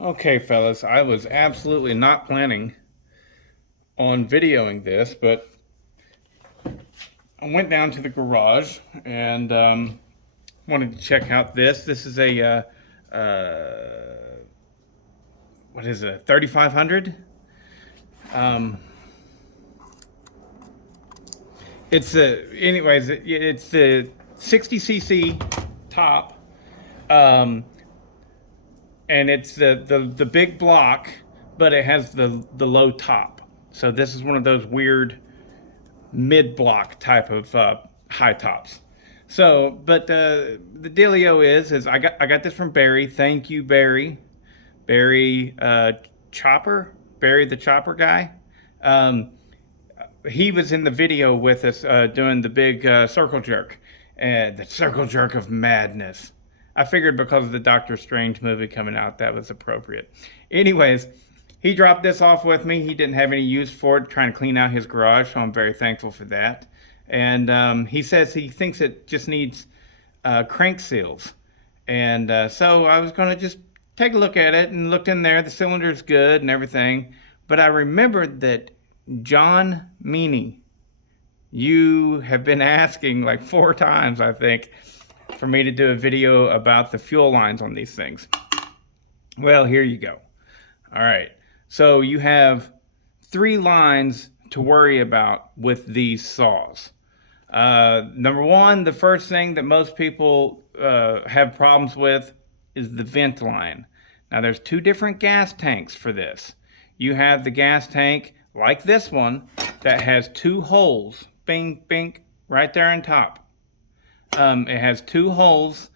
Okay, fellas, I was absolutely not planning on videoing this, but I went down to the garage and wanted to check out this. This is a, what is it, 3500? Um, it's the 60cc top, um, and it's the big block, but it has the low top. So this is one of those weird mid-block type of high tops. So, but the dealio is I got this from Barry. Thank you, Barry. Barry Chopper, Barry the Chopper guy. Um, he was in the video with us doing the big circle jerk, and the circle jerk of madness. I figured because of the Doctor Strange movie coming out, that was appropriate. Anyways, he dropped this off with me. He didn't have any use for it, trying to clean out his garage, so I'm very thankful for that. And he says he thinks it just needs crank seals. And so I was going to just take a look at it and looked in there. The cylinder's good and everything. But I remembered that John Meany, you have been asking like 4 times, I think, for me to do a video about the fuel lines on these things. Well, here you go. All right. So you have 3 lines to worry about with these saws. Number one, the first thing that most people have problems with is the vent line. Now there's 2 different gas tanks for this. You have the gas tank like this one that has 2 holes, bing, bing, right there on top. It has 2 holes,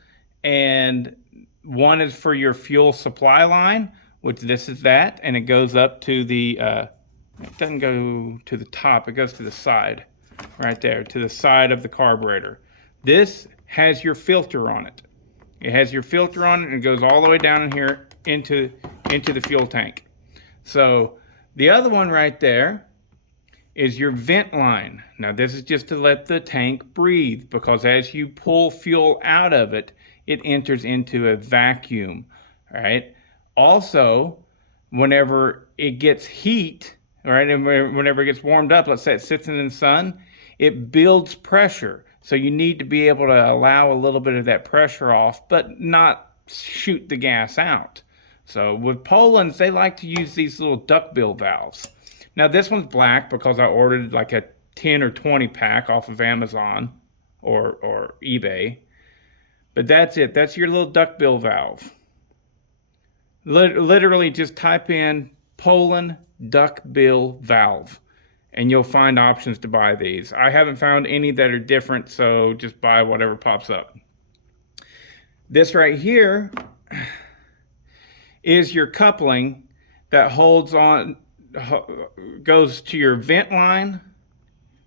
and one is for your fuel supply line, which this is that, and it goes up to the, it doesn't go to the top, it goes to the side, right there, to the side of the carburetor. This has your filter on it. It has your filter on it, and it goes all the way down in here into the fuel tank. So the other one right there is your vent line. Now this is just to let the tank breathe, because as you pull fuel out of it, it enters into a vacuum, all right? Also, whenever it gets heat, right, and whenever it gets warmed up, let's say it sits in the sun, it builds pressure. So you need to be able to allow a little bit of that pressure off, but not shoot the gas out. So with Poulans, they like to use these little duckbill valves. Now this one's black because I ordered like a 10 or 20 pack off of Amazon or eBay. But that's it. That's your little duckbill valve. Literally just type in Poulan duckbill valve and you'll find options to buy these. I haven't found any that are different, so just buy whatever pops up. This right here is your coupling that holds on, goes to your vent line.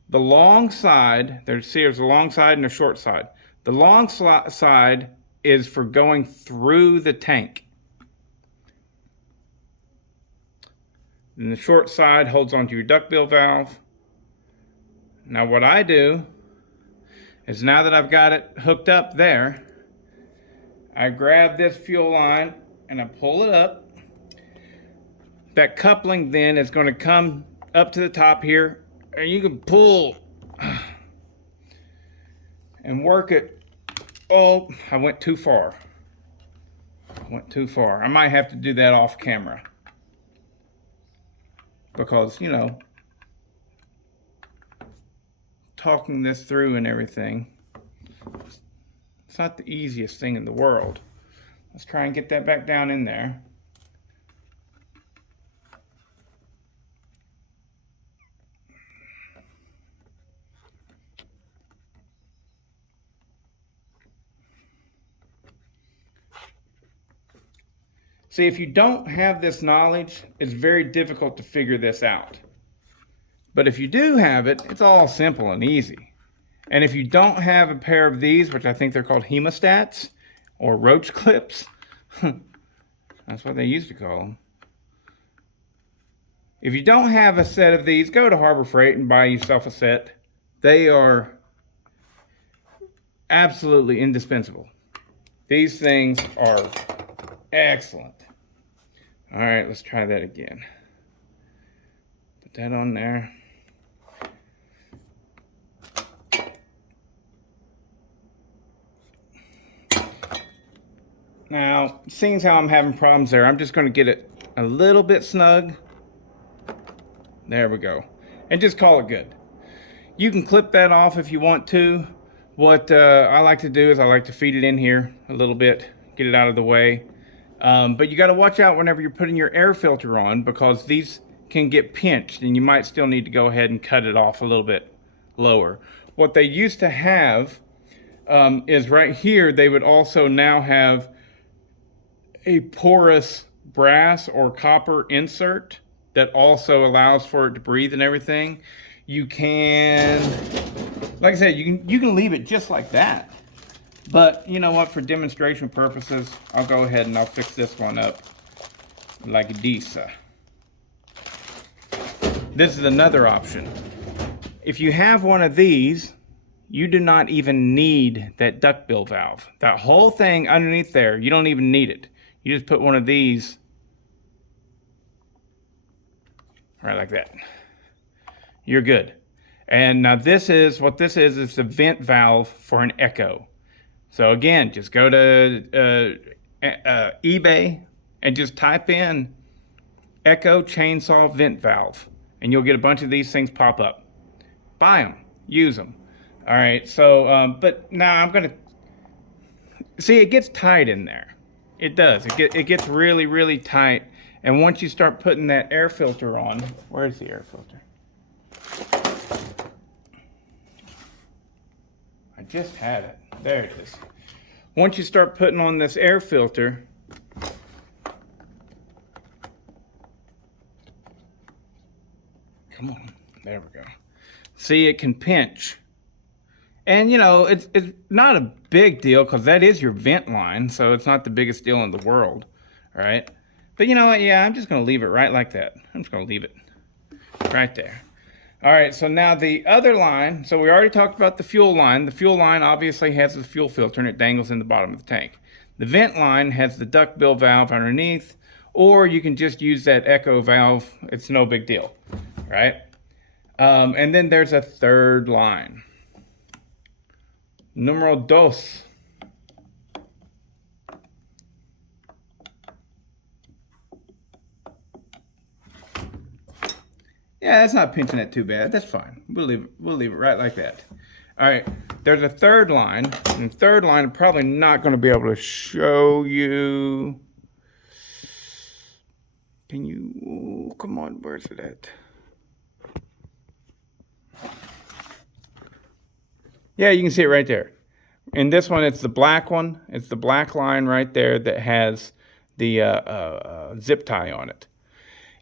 The long side, there's a long side and a short side. The long side is for going through the tank. And the short side holds onto your duckbill valve. Now what I do is, now that I've got it hooked up there, I grab this fuel line and I pull it up. That coupling then is going to come up to the top here, and you can pull and work it. Oh, I went too far. I might have to do that off camera, because, you know, talking this through and everything, it's not the easiest thing in the world. Let's try and get that back down in there. See, if you don't have this knowledge, it's very difficult to figure this out. But if you do have it, it's all simple and easy. And if you don't have a pair of these, which I think they're called hemostats or roach clips, that's what they used to call them. If you don't have a set of these, go to Harbor Freight and buy yourself a set. They are absolutely indispensable. These things are excellent. All right, let's try that again. Put that on there. Now, seeing how I'm having problems there, I'm just going to get it a little bit snug. There we go. And just call it good. You can clip that off if you want to. What I like to do is I like to feed it in here a little bit, get it out of the way. But you got to watch out whenever you're putting your air filter on, because these can get pinched and you might still need to go ahead and cut it off a little bit lower. What they used to have is right here, they would also now have a porous brass or copper insert that also allows for it to breathe and everything. You can, like I said, you can leave it just like that. But you know what, for demonstration purposes, I'll go ahead and I'll fix this one up like this. This is another option. If you have one of these, you do not even need that duckbill valve. That whole thing underneath there, you don't even need it. You just put one of these right like that. You're good. And now this is what this is the vent valve for an Echo. So again, just go to eBay and just type in Echo chainsaw vent valve, and you'll get a bunch of these things pop up. Buy them, use them. All right, so, but now I'm gonna, see, it gets tight in there. It does, it gets really, really tight. And once you start putting that air filter on, where's the air filter? I just had it, there it is. Once you start putting on this air filter, come on, there we go. See, it can pinch. And you know, it's not a big deal because that is your vent line, so it's not the biggest deal in the world, right? But you know what, yeah, I'm just gonna leave it right like that. I'm just gonna leave it right there. All right, so now the other line, so we already talked about the fuel line. The fuel line obviously has the fuel filter and it dangles in the bottom of the tank. The vent line has the duckbill valve underneath, or you can just use that Echo valve. It's no big deal, right? And then there's a third line. Numero dos. Yeah, that's not pinching it too bad. That's fine. We'll leave it right like that. All right, there's a third line. And the third line, I'm probably not going to be able to show you. Can you, oh, come on, where's it at? Yeah, you can see it right there. In this one, it's the black one. It's the black line right there that has the zip tie on it.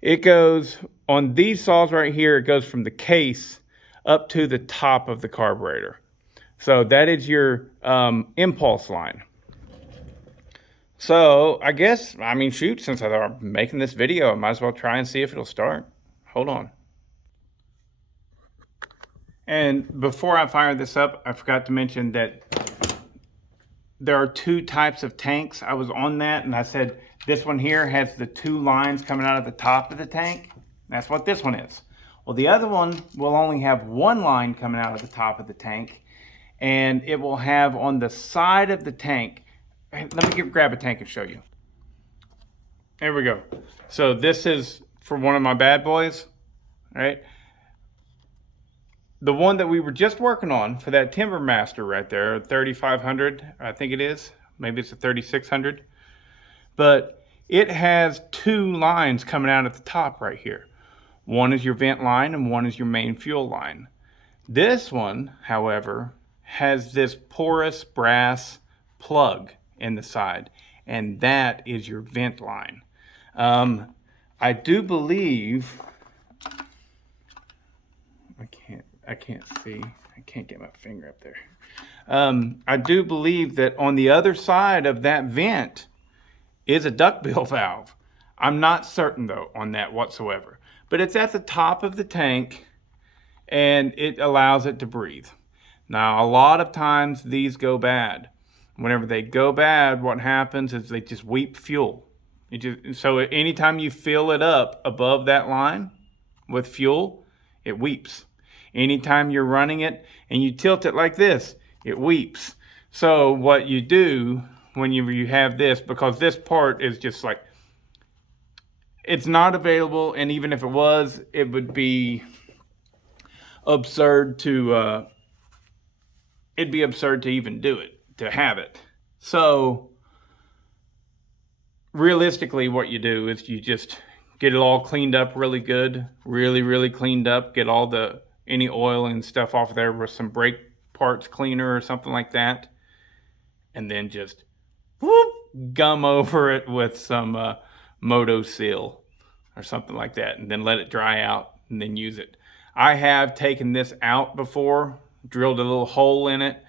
It goes, on these saws right here, it goes from the case up to the top of the carburetor. So that is your impulse line. So I guess, I mean, shoot, since I'm making this video, I might as well try and see if it'll start. Hold on. And before I fire this up, I forgot to mention that there are two types of tanks. I was on that and I said, this one here has the two lines coming out of the top of the tank. That's what this one is. Well, the other one will only have one line coming out of the top of the tank, and it will have on the side of the tank. Let me grab a tank and show you. There we go. So this is for one of my bad boys, right? The one that we were just working on for that Timber Master right there, 3500, I think it is. Maybe it's a 3600. But it has two lines coming out at the top right here. One is your vent line and one is your main fuel line. This one, however, has this porous brass plug in the side, and that is your vent line. I do believe, I can't see. I can't get my finger up there. I do believe that on the other side of that vent is a duckbill valve. I'm not certain though on that whatsoever. But it's at the top of the tank and it allows it to breathe. Now, a lot of times these go bad. Whenever they go bad, what happens is they just weep fuel. So anytime you fill it up above that line with fuel, it weeps. Anytime you're running it and you tilt it like this, it weeps. So what you do when you have this, because this part is just like, it's not available, and even if it was, it would be absurd to it'd be absurd to even do it, to have it. So realistically, what you do is you just get it all cleaned up really good, really cleaned up, get all the any oil and stuff off there with some brake parts cleaner or something like that, and then just whoop, gum over it with some Moto Seal or something like that, and then let it dry out and then use it. I have taken this out before, drilled a little hole in it,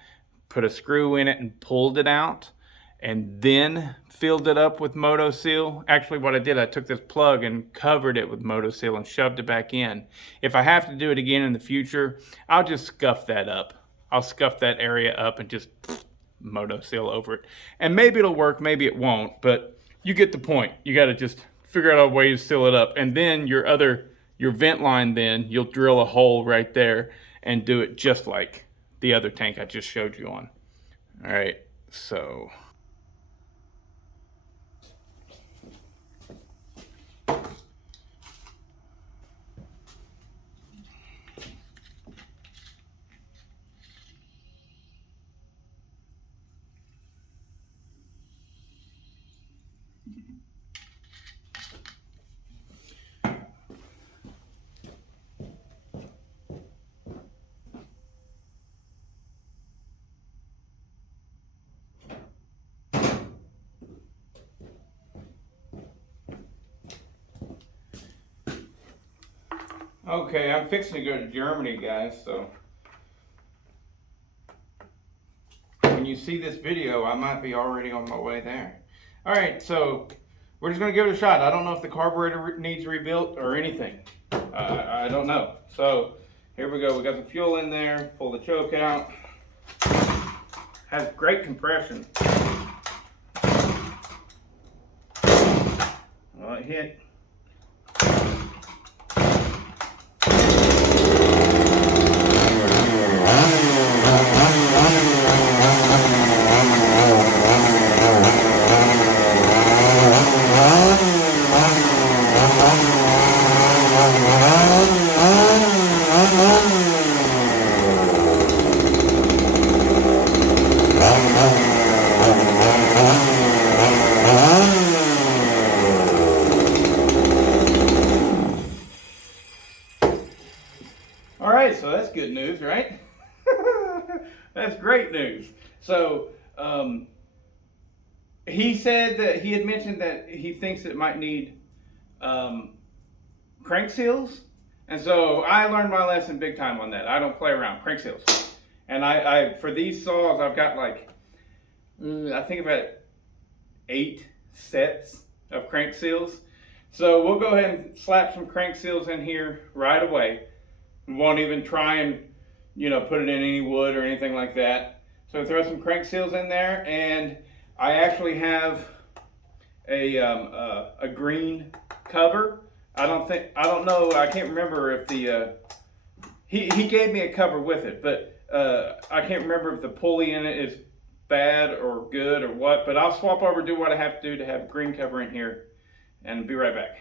put a screw in it and pulled it out, and then filled it up with Moto Seal. Actually, what I did, I took this plug and covered it with Moto Seal and shoved it back in. If I have to do it again in the future, I'll just scuff that up. I'll scuff that area up and just Moto Seal over it. And maybe it'll work, maybe it won't, but you get the point. You got to just figure out a way to seal it up. And then your vent line, then you'll drill a hole right there and do it just like the other tank I just showed you on. All right, so. Okay, I'm fixing to go to Germany, guys, so when you see this video, I might be already on my way there. All right, so we're just gonna give it a shot. I don't know if the carburetor needs rebuilt or anything. I don't know. So here we go. We got the fuel in there. Pull the choke out. Has great compression. Well, it hit. All right, so that's good news, right? That's great news. So he said that he had mentioned that he thinks it might need crank seals. And so I learned my lesson big time on that. I don't play around, crank seals. And I for these saws, I've got like, I think about 8 sets of crank seals. So we'll go ahead and slap some crank seals in here right away. We won't even try and, put it in any wood or anything like that. So throw some crank seals in there, and I actually have a green cover. I don't know, I can't remember if he gave me a cover with it, but I can't remember if the pulley in it is bad or good or what, but I'll swap over, do what I have to do to have a green cover in here, and be right back.